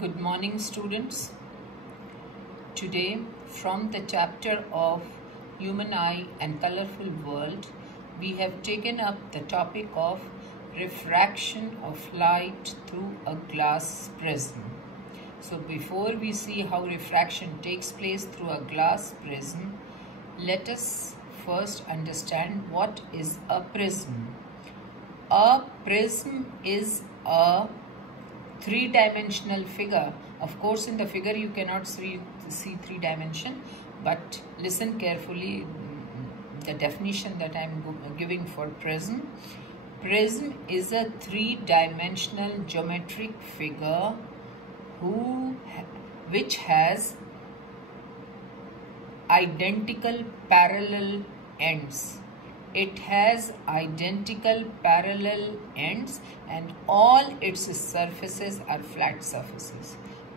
Good morning, students. Today, from the chapter of Human Eye and Colorful World, we have taken up the topic of refraction of light through a glass prism. So before we see how refraction takes place through a glass prism, let us first understand what is a prism. A prism is a three-dimensional figure. Of course, in the figure you cannot see three dimension, but listen carefully the definition that I am giving for prism. Prism is a three-dimensional geometric figure which has identical parallel ends. It has identical parallel ends and all its surfaces are flat surfaces.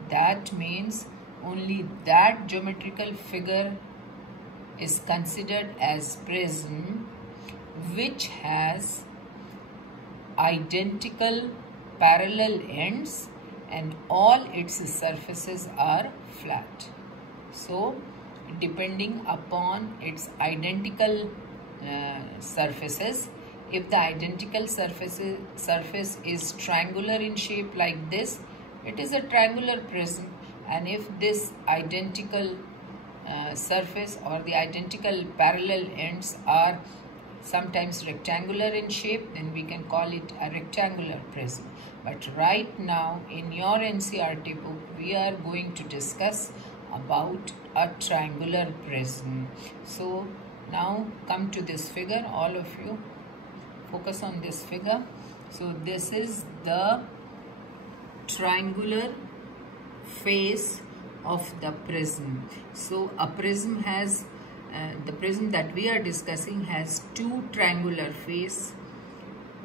That means only that geometrical figure is considered as prism which has identical parallel ends and all its surfaces are flat. So, depending upon its identical surfaces, if the identical surface is triangular in shape like this, it is a triangular prism, and if this identical surface or the identical parallel ends are sometimes rectangular in shape, then we can call it a rectangular prism. But right now in your NCERT book we are going to discuss about a triangular prism. So now come to this figure, all of you focus on this figure. So this is the triangular face of the prism. So a prism has the prism that we are discussing has two triangular faces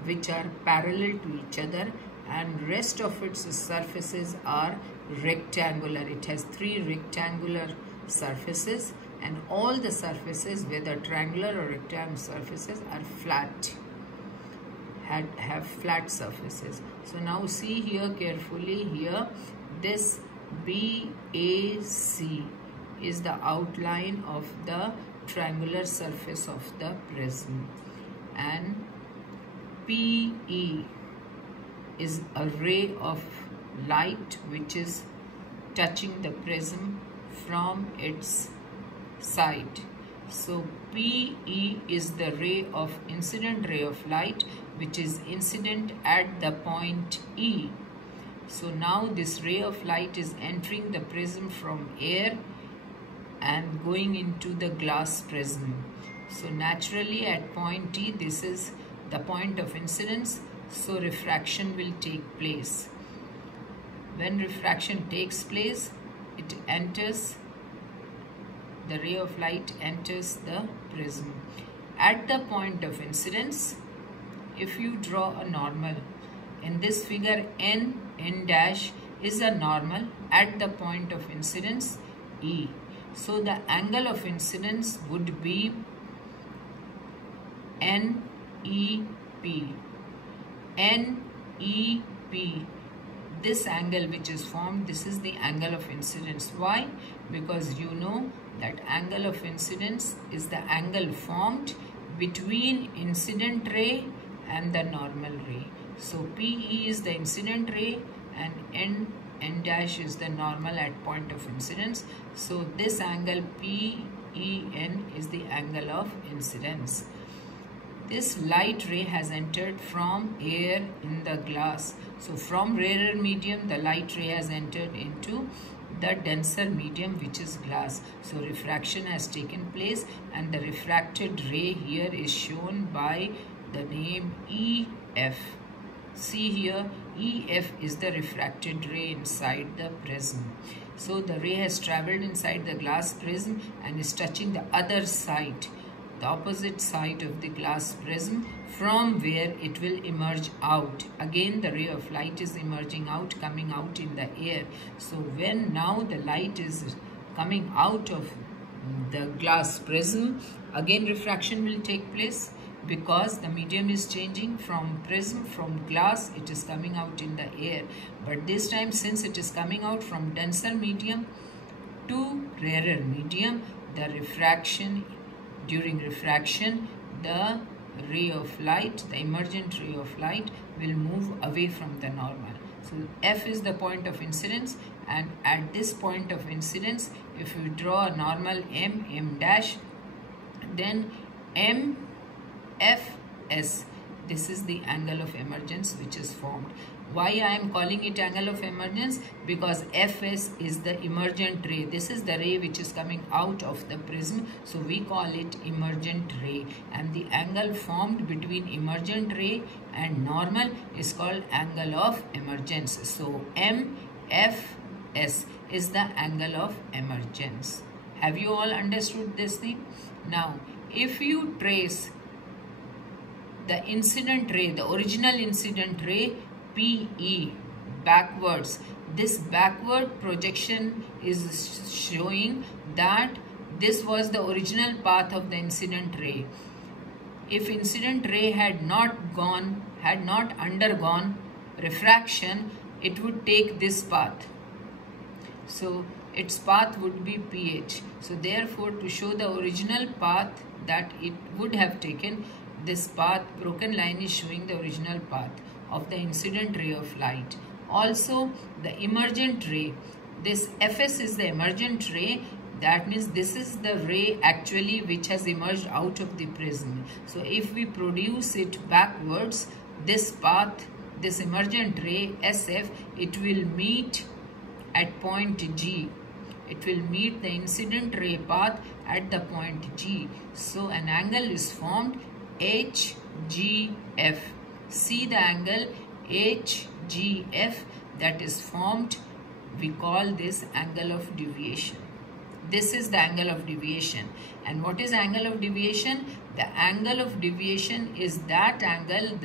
which are parallel to each other, and rest of its surfaces are rectangular. It has three rectangular surfaces and all the surfaces, whether triangular or rectangular surfaces, are flat, have flat surfaces. So now see here carefully, here this BAC is the outline of the triangular surface of the prism, and PE is a ray of light which is touching the prism from its side. So PE is the incident ray of light which is incident at the point E. So now this ray of light is entering the prism from air and going into the glass prism. So naturally at point T, this is the point of incidence, so refraction will take place. When refraction takes place, it enters, the ray of light enters the prism. At the point of incidence, if you draw a normal, in this figure N dash is a normal at the point of incidence E. So the angle of incidence would be NEP. NEP. This angle which is formed, this is the angle of incidence. Why? Because you know that angle of incidence is the angle formed between incident ray and the normal ray. So PE is the incident ray and N dash is the normal at point of incidence. So this angle PEN is the angle of incidence. This light ray has entered from air in the glass. So from rarer medium, the light ray has entered into the denser medium, which is glass. So refraction has taken place, and the refracted ray here is shown by the name EF. See here, EF is the refracted ray inside the prism. So the ray has traveled inside the glass prism and is touching the other side, the opposite side of the glass prism, from where it will emerge out. Again the ray of light is emerging out, coming out in the air. So when now the light is coming out of the glass prism, again refraction will take place. because the medium is changing from prism, from glass, it is coming out in the air. But this time, since it is coming out from denser medium to rarer medium, the refraction, during refraction, the ray of light, the emergent ray of light will move away from the normal. So F is the point of incidence, and at this point of incidence, if we draw a normal M dash, then MFS, this is the angle of emergence which is formed. Why I am calling it angle of emergence? Because Fs is the emergent ray. This is the ray which is coming out of the prism. So we call it emergent ray. And the angle formed between emergent ray and normal is called angle of emergence. So MFS is the angle of emergence. Have you all understood this thing? Now, if you trace the incident ray, the original incident ray, PE, backwards, this backward projection is showing that this was the original path of the incident ray. If incident ray had not undergone refraction, it would take this path. So its path would be PH. So therefore, to show the original path that it would have taken, this path, broken line is showing the original path of the incident ray of light. Also, the emergent ray, this Fs is the emergent ray. That means this is the ray actually which has emerged out of the prism. So if we produce it backwards, this path, this emergent ray SF, it will meet at point G. It will meet the incident ray path at the point G. So an angle is formed HGF. See the angle HGF that is formed. We call this angle of deviation. This is the angle of deviation. And what is angle of deviation? The angle of deviation is that angle,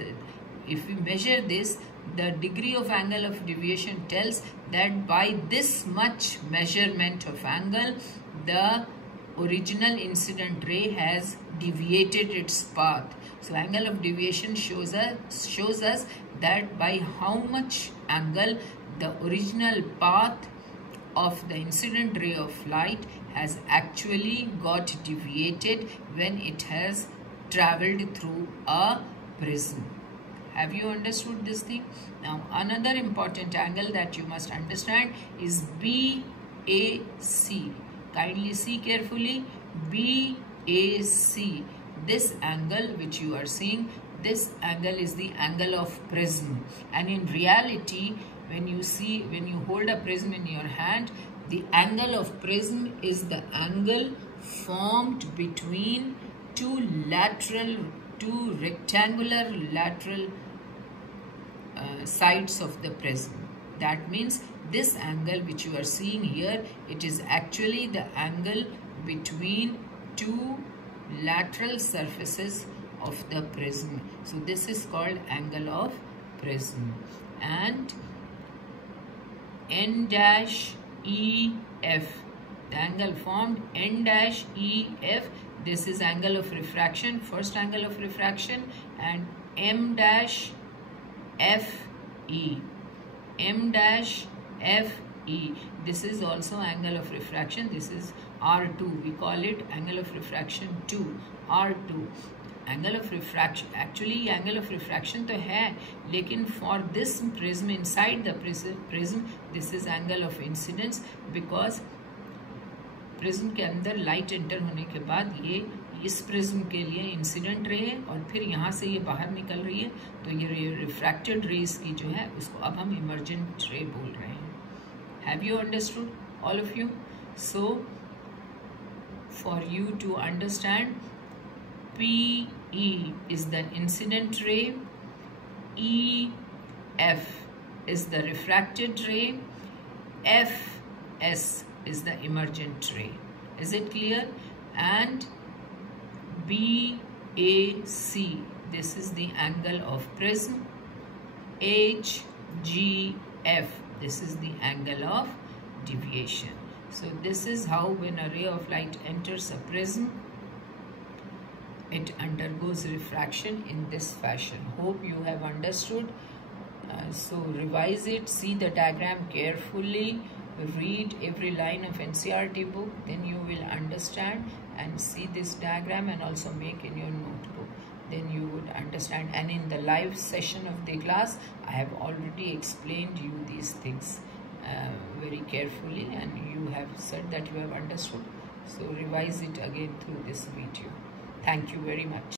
if we measure this, the degree of angle of deviation tells that by this much measurement of angle, the original incident ray has deviated its path. So angle of deviation shows us that by how much angle the original path of the incident ray of light has actually got deviated when it has traveled through a prism. Have you understood this thing? Now another important angle that you must understand is BAC. Kindly see carefully. BAC. This angle which you are seeing, this angle is the angle of prism. And in reality, when you hold a prism in your hand, the angle of prism is the angle formed between two rectangular lateral sides of the prism. That means this angle which you are seeing here, it is actually the angle between two lateral surfaces of the prism. So this is called angle of prism. And N-EF, the angle formed N-EF, this is angle of refraction, first angle of refraction. And M-FE, M-FE, this is also angle of refraction. This is R2. We call it angle of refraction 2, R2. Angle of refraction, actually angle of refraction तो है, लेकिन for this prism, inside the prism, this is angle of incidence, because prism के अंदर light enter होने के बाद ये इस prism के लिए incident ray है और फिर यहाँ से ये बाहर निकल रही है, तो ये refracted rays की जो है उसको अब हम emergent ray बोल रहे हैं. Have you understood, all of you? So for you to understand, PE is the incident ray, EF is the refracted ray, FS is the emergent ray. Is it clear? And BAC, this is the angle of prism. HGF, this is the angle of deviation. So this is how when a ray of light enters a prism, it undergoes refraction in this fashion. Hope you have understood. So revise it, see the diagram carefully, read every line of NCERT book, then you will understand, and see this diagram and also make in your notebook. Then you would understand. And in the live session of the class, I have already explained you these things very carefully, and you have said that you have understood. So revise it again through this video. Thank you very much.